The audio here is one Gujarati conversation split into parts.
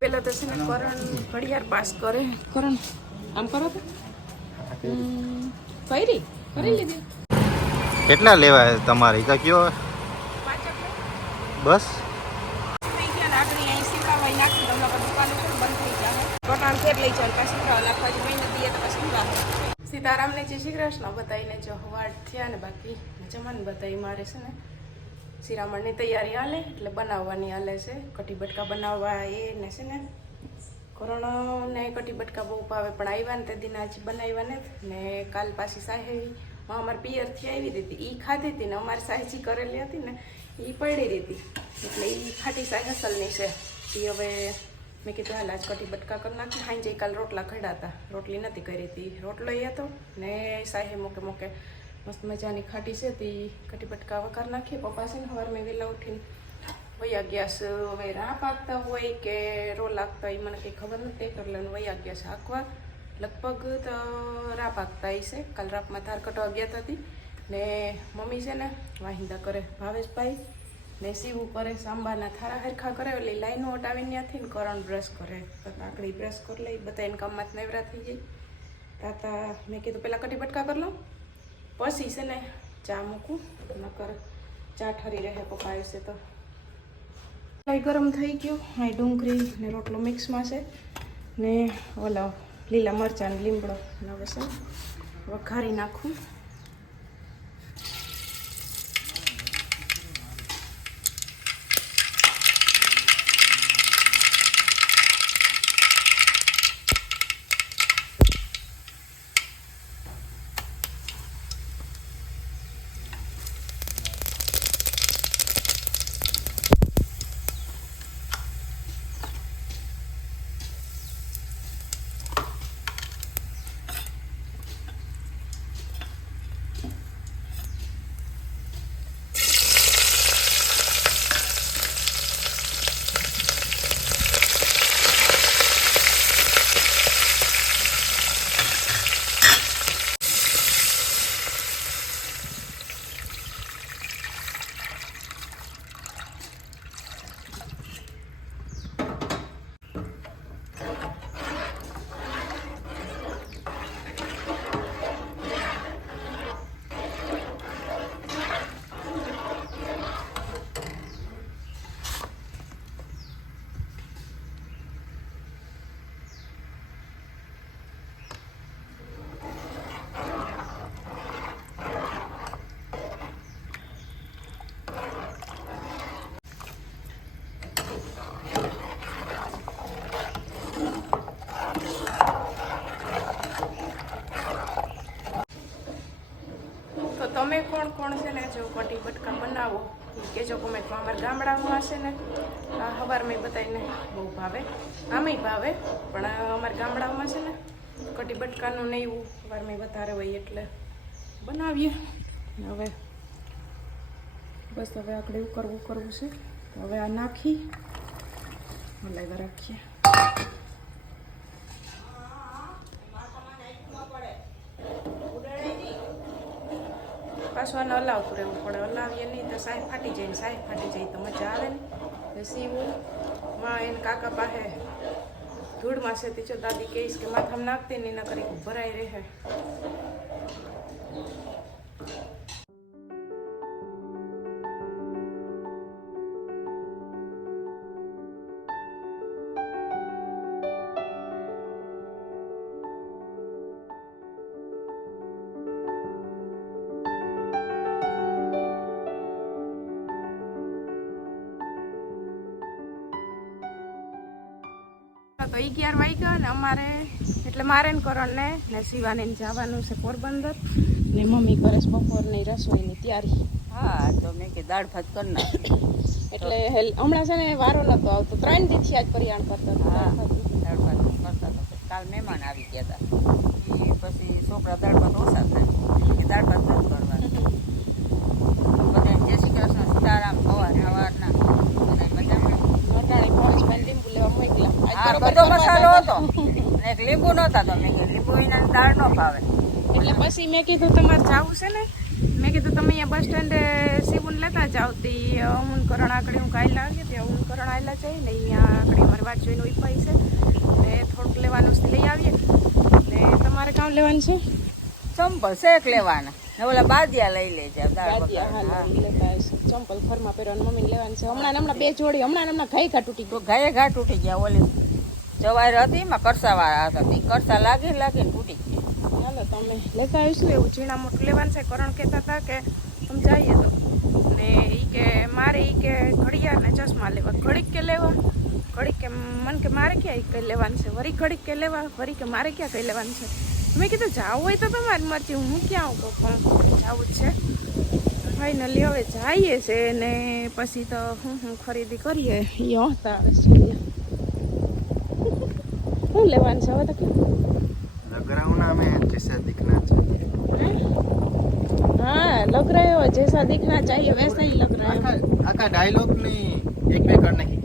પેલા તો છે ને કરણ ઘડિયાળ પાસ કરે. કરણ આમ કરો તો. કરી કરી લીધી. કેટલા લેવા તમારે? કયો? બસ થઈ ગયા ને આગળ અહીં સીવડાવાય નાખી દઉં નકર દુકાનો છે ને બંધ થઈ જાય કટાણ ફેર લઈ જાય પાછી સીવડાવા નાખવા જ મહિને દીએ તો પાછી સીવડાવે સીતારામને જય શ્રી કૃષ્ણ બતાવીને જો હવાડ થયા ને બાકી જમાને બતાવી મારે છે ને. શિરામણની તૈયારી હાલે, એટલે બનાવવાની હાલે છે. કટી બટકા બનાવવા એ ને છે ને. કોરોનાને કટી બટકા બહુ ભાવે, પણ આવ્યા ને તે દિન આજે બનાવ્યા ને ને કાલ પાછી સાહેબ અમારે પિયરથી આવી દીધી. એ ખાધી હતી ને અમારી સાહેજી કરેલી હતી ને એ પડી દીધી. એટલે એ ખાટી સાહેસલની છે. એ હવે મેં કીધું, હાલ આજ કટી બટકા કરી નાખી હાઈ જઈ કાલ રોટલા ખડા હતા. રોટલી નથી કરી હતી રોટલો એ હતો ને સાહેબ મોકે મોકે મસ્ત મજાની ખાટી છે તે. કટી બટકા વઘાર નાખીએ. પપ્પા છે ને સવારમાં વહેલા ઉઠીને વૈયા છે. હવે રાહ પાકતા હોય કે રો લાગતા હોય મને કંઈ ખબર નથી. એટલે વયા છે આખવા લગભગ તો રાહ પાકતા હશે કાલ રાપમાં ધાર કટવા ગયા હતી ને મમ્મી છે ને વાહિંદા કરે. ભાવેશભાઈ ને સીવું કરે સાંબાના થારા હરખા કરે એટલે લાઈનો હટાવીને ત્યાંથી ને કરણ બ્રશ કરે તો કાકડી બ્રશ કરી લઈ બધા એને કામમાં નવરા થઈ જાય તાતા મેં કીધું પહેલાં કટી બટકા કરી લઉં પછી છે ને ચા મૂકું નકર ચા ઠરી રહે પપ્પા આવશે તો લઈ ગરમ થઈ ગયો અહીં ડુંગળી ને રોટલો મિક્સમાં છે ને ઓલા લીલા મરચાં લીમડો ને હવે છે વઘારી નાખું તો તમે કોણ કોણ છે ને જો કટી બટકા બનાવો કેજો કોમેન્ટમાં અમારા ગામડામાં છે ને, આ હવારમાં બતાવીને બહુ ભાવે, આમેય ભાવે, પણ અમારા ગામડામાં છે ને, કટી બટકાનું ને એવું હવારમાં વધારે હોય એટલે બનાવીએ. હવે બસ હવે આપણે એવું કરવું કરવું છે. તો હવે આ નાખી, હલાવ્યા રાખીએ. આને હલાવતું રહેવું પડે હલાવીએ નહીં તો સાહેબ ફાટી જાય ને સાહેબ ફાટી જાય તો મજા આવે ને. સીવું માં એને કાકા પાસે ધૂળમાં છે તે જો દાદી કહીશ કે માથામાં નાખતી નહીં ના કરી ભરાઈ રહે. તો અગિયાર વાગ્યા ને અમારે એટલે મારે કરણને ને શિવાને જવાનું છે પોરબંદર. ને મમ્મી કરે છે બપોરની રસોઈની તૈયારી. હા તો મેં કે દાળ ભાત કરી નાખી. એટલે હેલ- હમણાં છે ને વારો નતો આવતો. ત્રણ દિવસથી આજ પરિયાણ કરતો હતો હા દાળ ભાત કરતા હતા. કાલ મહેમાન આવી ગયા હતા. એ પછી છોકરા દાળ ભાત ઓછા થાય. કે દાળ ભાત નથી કરવા બધા જય શ્રી કૃષ્ણ સીતારામ સવાર સવારના બધા મજામાં અટાણે ભાવેશભાઈ લીંબુ લેવા મોકલા આજ હા બરોબર બધો મસાલો હતો. એક લીંબુ નહોતા તો મેં લીંબુ વિના દાળ નો ભાવે. એટલે પછી મેં કીધું તમારે જવું છે ને? મેં કીધું તમે અહીંયા બસ સ્ટેન્ડે સીવું તે અમુન કરણ આગળ હું કાંઈ લાગે ત્યાં અમુન કરણ આવેલા છે ને અહીંયા આગળ મરવા જોઈને ઉપાય છે. ને થોડુંક લેવાનું છે લઈ આવીએ. ને તમારે કામ લેવાનું છે? ચંપલ શેક લેવાના. ને ઓલા બાદિયા લઈ લેજે લેતા. ચંપલ ફરમાં પહેરવાનું મમ્મી લેવાનું છે. હમણાં હમણાં બે જોડી હમણાં હમણાં ઘાય ઘા તૂટી ગયો ઘાય ઘાટ ઉઠી ગયા ઓલી જવાર હતી, એમાં કરસાવાળા હતા. તે કરસા લાગી લાગે તૂટી ગઈ ચાલો, તમે લેતા આવીશું એવું ઝીણા મોટું લેવાનું છે. કરણ કહેતા હતા કે તમે જઈએ તો. ને એ કે મારે એ કે ઘડિયાળ ને ચશ્મા લેવા. ઘડીક કે લેવા? ઘડીક કે મન કે મારે ક્યાં કઈ લેવાનું છે? વરી ઘડીક કે લેવા? વરી કે મારે ક્યાં કઈ લેવાનું છે? મેં કીધું, જાવું હોય તો તમારી મરજી. હું ક્યાં આવું પણ જાવું જ છે. ફાઇનલી હવે જઈએ છે ને પછી તો હું હું ખરીદી કરીએ. એ હોતા શું લેવાનું છે? હવે તો મેં જૈસા દિખના છે હા? લગરાયો જૈસા દિખના ચાહીએ વૈસા હી લગરાયો આખા ડાયલોગની એક બે કર નાખી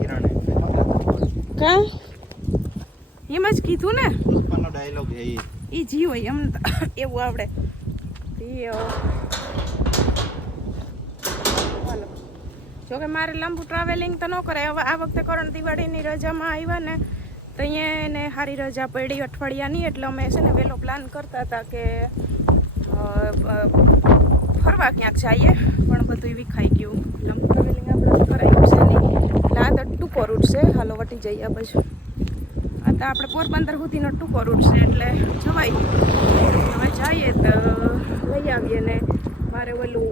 એમ જ કીધું ને. ઉપરનો ડાયલોગ હે ઈ જી હોય એમ એવું આવડે. જોકે મારે લાંબુ ટ્રાવેલિંગ તો ન કરાય. હવે આ વખતે કરણ દિવાળીની રજામાં આવ્યા ને તો અહીંયા એને સારી રજા પડી અઠવાડિયાની, એટલે અમે છે ને વહેલો પ્લાન કરતા હતા કે ફરવા ક્યાંક જઈએ, પણ બધું વિખાઈ ગયું. લાંબુ ટ્રાવેલિંગ આપણે કરાયું છે નહીં. એટલે આ તો ટૂંકો રૂટ છે. હાલો, વટી જઈએ પછી. આ તો આપણે પોરબંદર સુધીનો ટૂંકો રૂટ છે, એટલે જવાય. હવે જઈએ તો લઈ આવીએ ને મારે ઓલું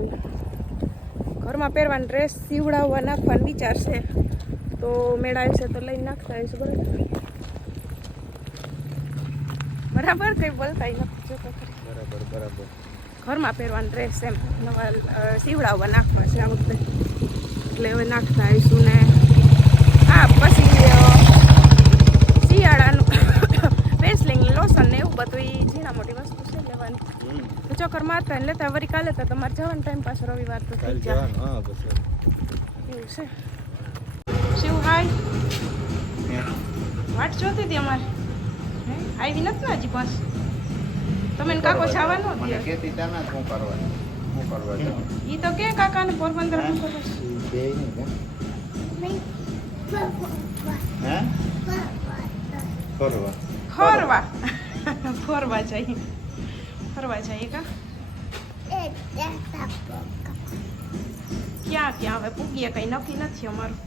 ઘરમાં પહેરવાનું ડ્રેસ સીવડાવવા નાખવાનો વિચાર છે. તો મેળ છે તો લઈને નાખતા આવીશું બરાબર. બરાબર કંઈ બોલતા નથી જો બરાબર બરાબર. ઘરમાં પહેરવાનું ડ્રેસ એમ. નવા સીવડાવવા નાખવા છે આ વખતે. એટલે હવે નાખતા આવીશું ને. હા પછી શિયાળાનું પેસલિંગ લોશન ને એવું બધું એ ઝીણા મોટી વસ્તુ છે લેવાની. તો ચક્કર મારતા ને લેતા વરી કાલે તો તમારે જવાનો ટાઈમ પાછો રવિવાર તો થઈ જાય. એવું છે. શિવ હાય વાટ જોતી હતી અમારે? આવી નથી ને હજી પાસ તમે ને કાકો મને કેતી તા ના શું કરવા શું કરવા ઈ તો કે પોરબંદર બે નહીં. હે? ફરવા. ફરવા. ફરવા જઈએ. ફરવા જઈએ કા? ક્યાં ક્યાં હવે પૂગીએ કઈ નક્કી નથી અમારું.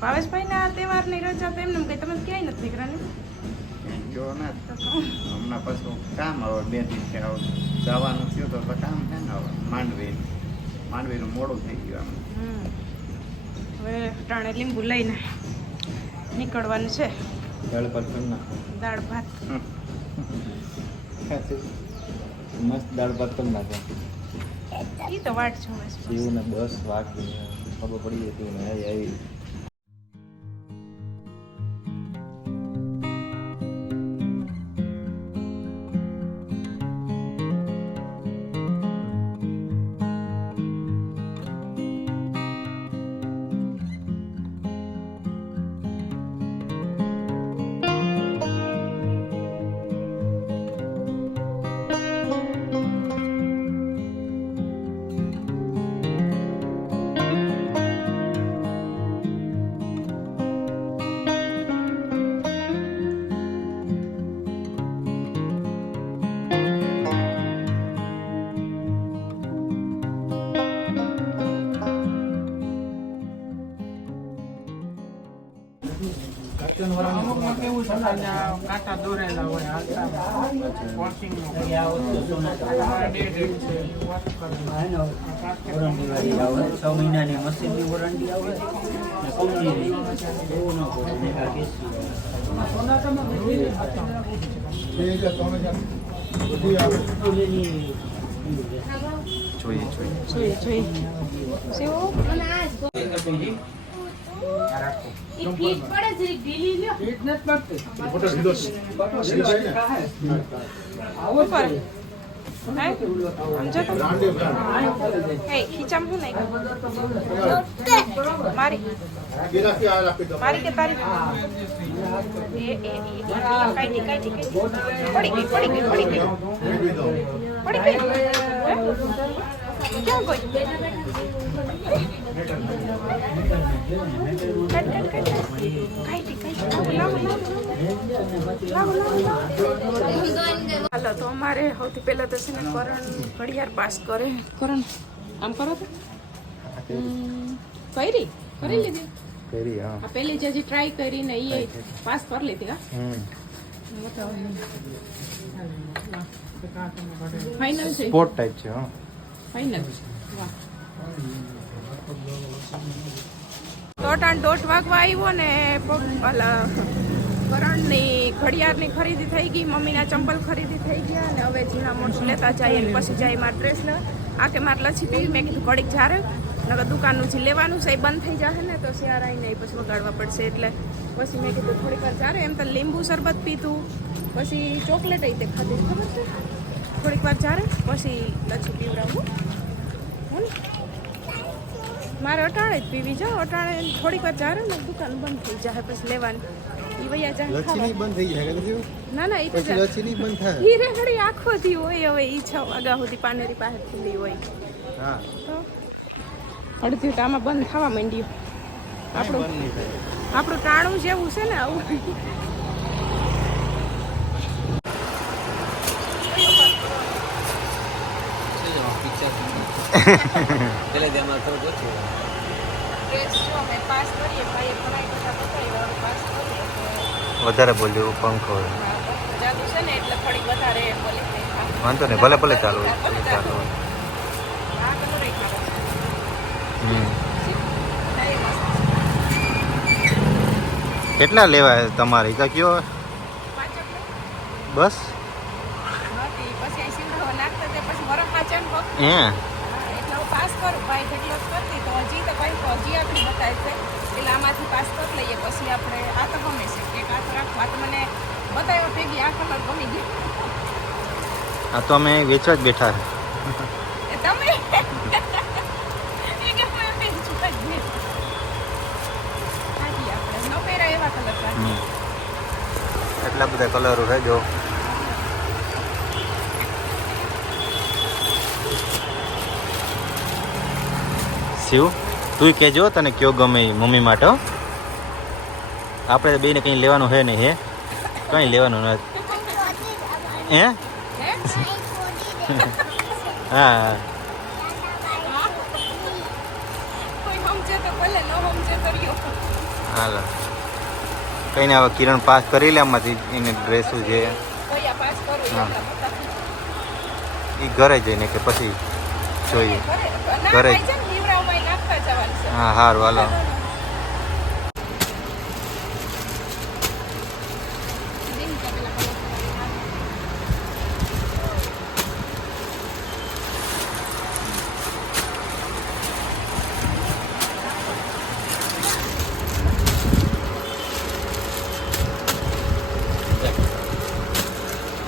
ભાવેશભાઈ ના તહેવારની રજા તો એમને કઈ તમે ક્યાંય નથી નીકળ્યા ગયો ના હમણાં પાછું કામ આવે બે દિવસે આવું. જવાનું થયું તો કામ છે ને હવે? માંડવી માંડવીનું મોડું થઈ ગયું આમ. હવે ટાણે લીંબુ લઈને નીકળવાનું છે. દાળ ભાત કરી નાખો. દાળ ભાત. મસ્ત દાળ ભાત કરી નાખો. એ તો વાટ જોવે છે. ને બસ વાટ ખબર પડી હતી ને આવી કાંટા દોરેલા હોય હાલતા ડેટ છે. મહિનાની મશીનની વોરંટી આવે. કંપનીની. એવું ન કરે મેગા કેસી જોઈએ જોઈએ. જોઈએ જોઈએ. મારી મારી કે તારી પડી ગઈ પડી ગઈ પડી ગઈ પડી ગઈ ક્યાં ગઈ હાલો તો અમારે સૌથી પહેલા તો છે ને કરણ ઘડિયાળ પાસ કરે. કરણ આમ કરો તો. કરી કરી લીધી. કરી હા. આ જે ટ્રાય કરીને એ પાસ કરી લીધી હા. ફાઇનલ છે. સ્પોર્ટ ટાઈપ છે હા. ફાઇનલ વાહ. ટોટાન દોઢ વાગવા આવ્યો ને કરણની ઘડિયાળની ખરીદી થઈ ગઈ, મમ્મીના ચંપલ ખરીદી થઈ ગયા અને હવે ઝીણા મોટું લેતા જઈએ અને પછી જાય મારા ડ્રેસ લે આ કે મારે લચ્છી પીવી, મેં કીધું ઘડીક જારે નકર દુકાનનું જે લેવાનું છે એ બંધ થઈ જશે ને, તો શિયાર આવીને એ પછી વગાડવા પડશે એટલે. પછી મેં કીધું થોડીક વાર જારે એમ તો લીંબુ શરબત પીધું, પછી ચોકલેટ એ તે ખાધી, ખબર છે? થોડીક વાર જારે પછી લચ્છી પીવડાવું. હું ને? મારે અટાણે જ પીવી. જાઓ અટાણે થોડીક વાર જારે ને દુકાન બંધ થઈ જાય પછી લેવાની. ઈ વૈયા જાય લચ્છી બંધ થઈ જાય ના ના ઈ તો પછી લચ્છી નહીં બંધ થાય. હીરે ઘડી આખો દી હોય હવે ઈ છ વાગ્યા સુધી પાનેરી પાસે ખુલ્લી હોય. હા. અડધી આમાં બંધ થવા માંડ્યું. આપણું આપણું ટાણું જેવું છે ને આવું. ટેસ્ટ તેમાં અમે પાસ કરીએ ભાઈએ ભણાઈ બધા બતાવ્યો હવે પાસ કરીએ તો વધારે બોલ્યું પંખો છે ને એટલે થોડીક વધારે વાંધો નહીં ભલે ભલે ચાલુ ચાલુ કેટલા લેવાય તમારે? તો કયો? બસ. એટલે હું? પાસ કરું. ભાઈ જેટલો કરતી તો હજી તો ભાઈ તો હજી આપણે બતાવે છે. એટલે આમાંથી પાસ કરી લઈએ. પછી આપણે આ તો ગમે છે. કે આ તો રાખો. આ તો મને બતાવ્યા ભેગી આ કલર ગમી ગયો આ તો અમે વેચવા જ બેઠા છે. એ તમે? એટલા બધા કલરો એમ કહી છું કઈ નહીં કાઢીએ આપણે ન પહેરાય એવા કલર કાઢીએ હમ. એટલા બધા કલરો છે જો શિવ તું કહેજો તને કયો ગમે મમ્મી માટે. આપણે બેને કંઈ લેવાનું હે નહીં હે કંઈ લેવાનું નથી હે હે હાલો કંઈ ને હવે કિરણ પાસ કરી લે આમાંથી એને ડ્રેસું છે હા. એ ઘરે જઈને કે પછી જોઈએ ઘરે જ. ભાઈ છે ને લીવડાવમાં નાખતા જવાનું છે હા સારું હાલો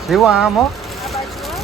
શિવ આમ હો આ બાજુ હો.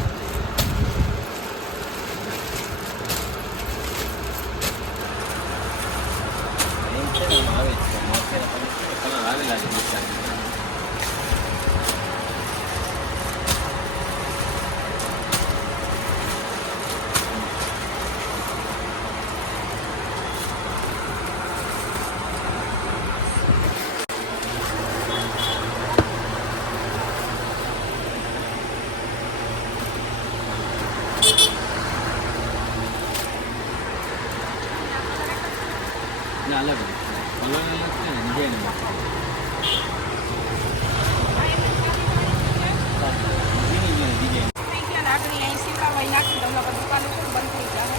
થઈ ગયા ને આગળ અહીં સીવડાવાય નાખી દઉં નકર દુકાને છે ને બંધ થઈ જાય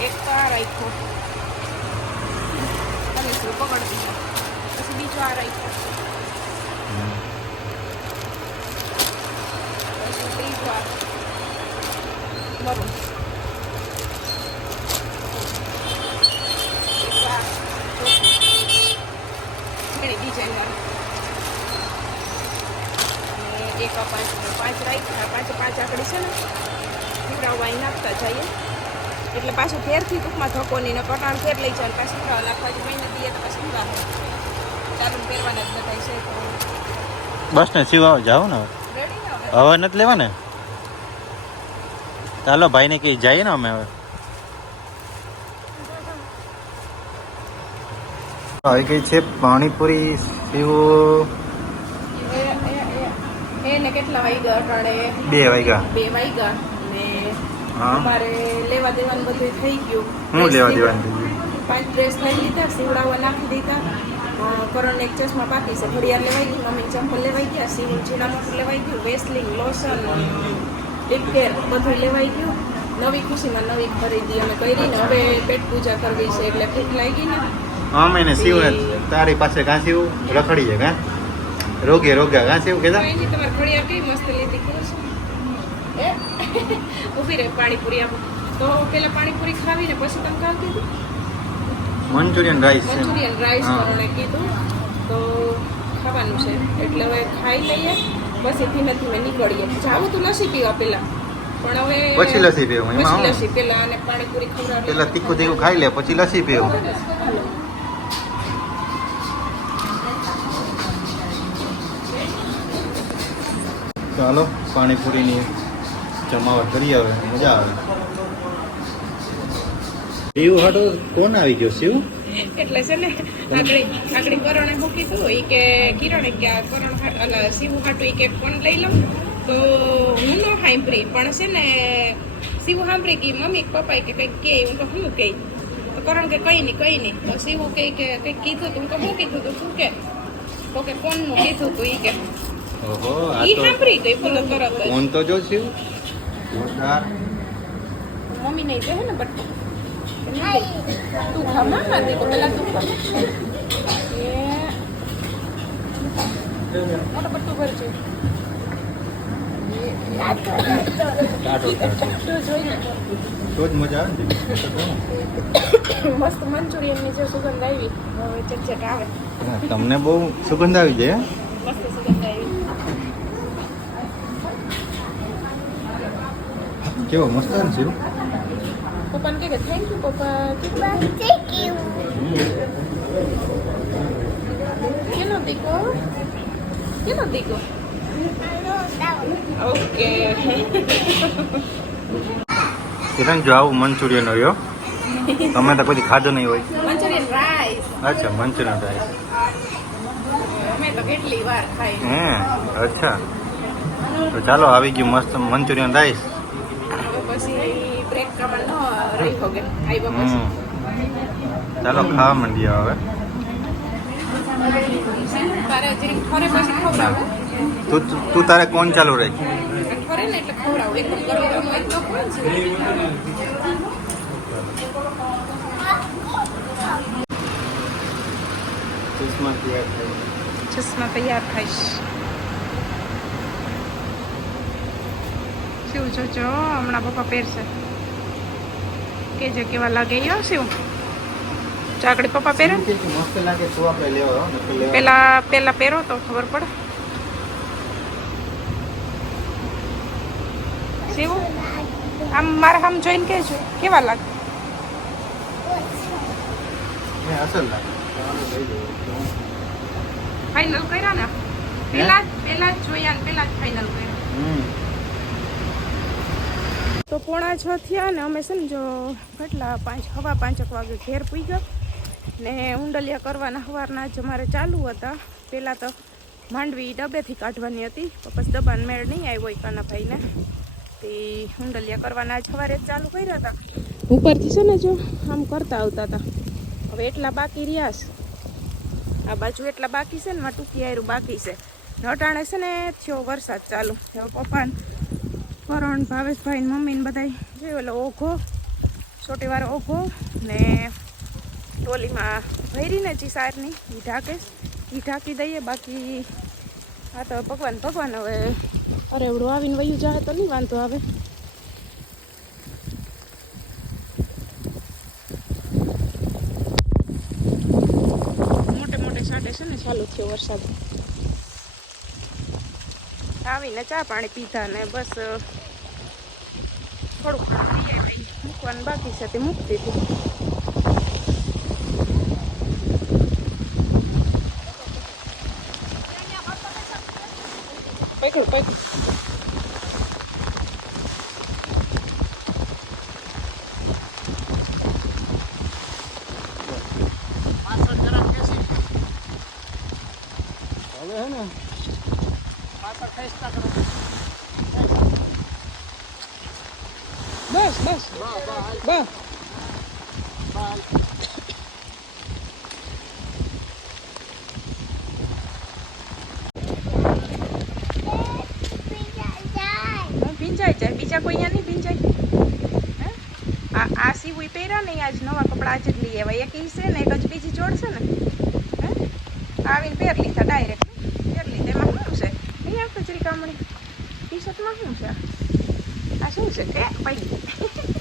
એક તો આ રાખ્યો તમે શું પકડતી જાઓ. પછી બીજો આ રાખ્યો પછી ત્રીજો આ ચોથું. ઘણી ડિઝાઇન વાળી એક પાંચ પાંચ રાખ્યા પાંચે પાંચ આકડી છે ને સીવડાવવા અહીં નાખતા જઈએ એટલે પાછું ફેરથી ટૂંકમાં ધક્કો નહીં ને કટાણ ફેર લઈ જાય પાછું સીવડાવવા નાખવા મહિને દઈએ તો પાછું સીવડાવે ચાલુ પહેરવાના જ બધા છે તો બસ ને આવો જાઓ ને હવે. નથી લેવા ને ચાલો ભાઈને કઈ જઈએ ને અમે હવે. આવી ગઈ છે? પાણીપુરી સેવ? એ- એ- એ- એને કેટલા વાગ્યા અટાણે? બે વાગ્યા. બે વાગ્યા. ને અમારે લેવા દેવાનું બધું થઈ ગયું. હું લેવા દેવાનું થઈ ગયું? પાંચ ડ્રેસ લઈ લીધા સીવડાવવા નાખી દીધા. કરણ એક ચશ્મા બાકી છે. ઘડિયાળ લેવાઈ ગઈ મમ્મી ચંપલ લેવાઈ ગયા સીવું ઝીણા મોટું લેવાઈ ગયું વેસ્લિંગ લોશન લિપ કેર બધું લેવાઈ ગયું. નવી ખુશીમાં નવી ખરીદી અમે કરી ને હવે પેટ પૂજા કરવી છે એટલે ભૂખ લાગી ને. હા એને શિવ તારી પાસે કાં શિવ રખડી છે કાં રોગે રોગ્યા કાં શિવ કેતા તમારે ઘડિયાળ કઈ મસ્ત લીધી ખબર છે? ઊભી રહે પાણીપુરી આપો તો પેલા પાણીપુરી ખાવીને પછી તમે કાલ કીધું? Manchurian rice Manchurian rice. કરણે કીધું. તો ખાવાનું છે. એટલે હવે ખાઈ લઈએ. પછી નથી મેં નીકળીએ. જાવું તો લસી પીવા પેલા. પણ હવે પછી લસી પીવું, એમાં પછી લસી પેલા અને પાણીપુરી ખવડાવી પેલા તીખું તીખું ખાઈ લે પછી લસી પીવું. ચાલો પાણીપુરીની જમાવટ કરી આવે મજા આવે. શિવ હાટો કોણ આવી ગયો શિવ? એટલે છે ને આગળ કરણે મૂકી કીધું એ કે કિરણે કે આ કરણ અલ શિવ હાટું એ કે કોણ લઈ લઉં? તો હું ન સાંભળી પણ છે ને શિવ સાંભળી કે મમ્મી પપ્પા કે કંઈક કે હું તો શું કહી તો કરણ કે કઈ નહીં કંઈ નહીં. તો શિવ કહે કે કંઈક કીધું તું તો શું કીધું તું શું કે? તો કે કોનનું કીધું તું ઈ કે. ઓહો આ તો સાંભળી ગઈ બોલો તરત ફોન તો જો શિવ? જોરદાર. મમ્મી નહીં કહે ને બટ તું ખા માં ના દીકો પેલા તું મોટો બટ્ટું ભરજો તો તો તમને બહુ સુગંધ આવી જાય મસ્ત સુગંધ આવી. કેવો મસ્ત છે? પપ્પાને કહે કે થેન્ક યુ પપ્પા. કેનો દીકો કેનો દીકો ઓકે. કિરણ જો આવું મંચુરિયન હોય તમે તો કોઈ ખાધું નહીં હોય. મંચુરિયન રાઈસ અચ્છા મંચુરિયન રાઈસ અમે તો કેટલી વાર ખાઈ. હે અચ્છા. તો ચાલો આવી ગયું મસ્ત મંચુરિયન રાઈસ હવે પછી બ્રેક કામાં ન રહી હોગે આવ્યા હમ પછી ચાલો ખાવા માંડીએ હવે. તું તારે કોણ ચાલુ રાખ ચશ્મા તૈયાર થઈશ. શું જોજો? હમણાં પપ્પા પહેરશે. કે જે કેવા લાગે યો આવશે ચાકડી પપ્પા પહેરે. પેલા પેલા પહેરો તો ખબર પડે. શેવું આમ મારે આમ જોઈને કહેજો કેવા લાગે. ફાઇનલ કર્યા ને? પેલા પેલા જ જોયા ને પેલા જ ફાઇનલ કર્યા. તો પોણા છ થયા ને અમે છે ને જો કેટલા પાંચ, હવા પાંચક વાગે ઘેર પૂઈ ગયો ને ઉંડલિયા કરવાના સવારના જ અમારે ચાલુ હતા. પહેલાં તો માંડવી ડબેથી કાઢવાની હતી પછી દબાણ મેળ નહીં આવ્યો કાનાભાઈને તે ઉંડલિયા કરવાના જ સવારે જ ચાલુ કર્યા હતા. ઉપરથી છે ને જો આમ કરતા આવતા હતા. હવે એટલા બાકી રહ્યા છે. આ બાજુ એટલા બાકી છે ને, ટૂંકી આયરું બાકી છે. નટાણે છે ને થયો વરસાદ ચાલુ. હવે પપ્પાને કરણ, ભાવેશભાઈ મમ્મીને બધા જોયું એટલે ઓઘો છોટી વાર ઓઘો ને ટોલીમાં ભરીને ચીસારની એ ઢાકે એ ઢાંકી દઈએ, બાકી આ તો ભગવાન ભગવાન હવે અરે એવડું આવીને વયું જાય તો નહીં વાંધો આવે. મોટે મોટે સાટે છે ને ચાલુ થયો વરસાદ. આવીને ચા પાણી પીધા ને બસ થોડુંક મૂકવાનું બાકી છે તે મૂકી પકડ પકડ હે ને પાછળ ખેંચતા કરો બસ બસ બસ હું બીજા કોઈ અહીંયા નહીં ભીંજાય? આ આ સીવું પહેર્યા ને આજ નવા કપડાં આજ જ લઈ આવ્યા એક ઈ છે ને એક જ બીજી જોડશે ને. હે? આવીને પહેર લીધા ડાયરેક્ટ પહેર લીધા. એમાં શું છે? નહીં આ કચરી કામણી ટી શર્ટમાં શું છે? આ? શું છે? કે પડી